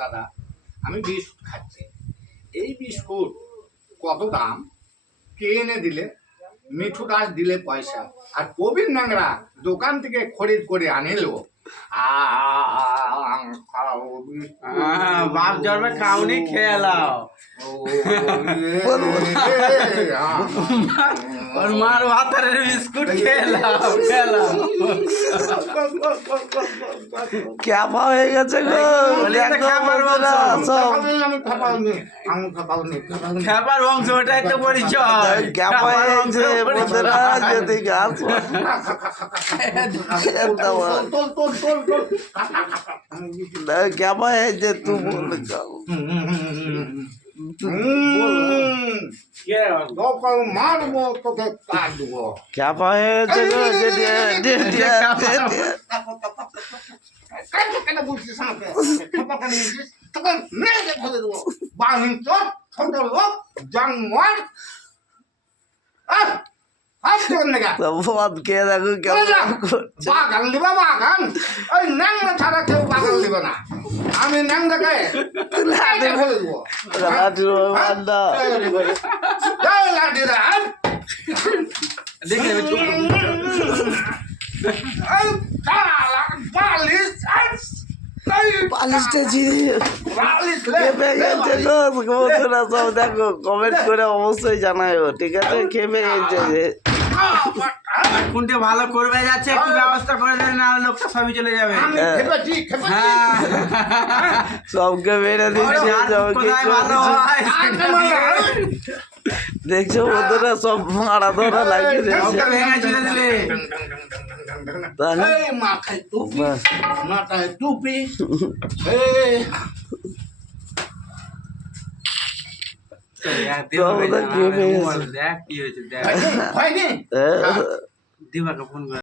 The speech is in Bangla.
দাদা আমি বিস্কুট খাচ্ছি, এই বিস্কুট কত দাম, কে এনে দিলে? মিঠু দাস দিলে পয়সা, আর প্রবীণ ন্যাংরা দোকান থেকে খরিদ করে আনিলো। বাপ জন্মে খাওনি খেয়ে লাও, ওর মার ভাতের বিস্কুট খেয়ে লাও। ক্যাপা হয়ে গেছে গো, খেপার বংশ, ওটাই তো পরিচয়। ক্যাপা হয়ে গেছে বন্ধুরা, যদি গাছ ক্যাপা হয়েছে তুই বলে যাও। মারবো তোকে, কাটবো। ক্যাপা হয়েছে গো, কেন বলছিস আমাকে? তোকে মেরে ফেলে দেবো, বাহিন তোর ছোট লোক জানোয়ার। কে দেখো কেমন করছে। বাগান দিবা বাগান, ওই ন্যাংরা ছাড়া কেউ বাগান দিবে না। আমি ন্যাংরাকে ফেলে দেবো। লাঠির মারনা। লাঠি রাখ, পালিশটা চিনি খেপে গেছে গো বন্ধুরা, সব দেখো কমেন্ট করে অবশ্যই জানাইও, ঠিক আছে? খেপে গেছে যে কোনটা ভালো করবে যাচ্ছে, একটু ব্যবস্থা করে দেন, না লোকটা সবই চলে যাবে। হ্যাঁ, সবকে মেরে দিচ্ছে, কোথায় ভালো হয় দেখছো বন্ধুরা, সব মারা ধরা লাগিয়ে দিচ্ছে। ভেঙে ছিঁড়ে দিলে মাথায় টুপি, মাথায় টুপি। দেখ কি হয়েছে, দেখ হয়নি দিবাকে ফোন করে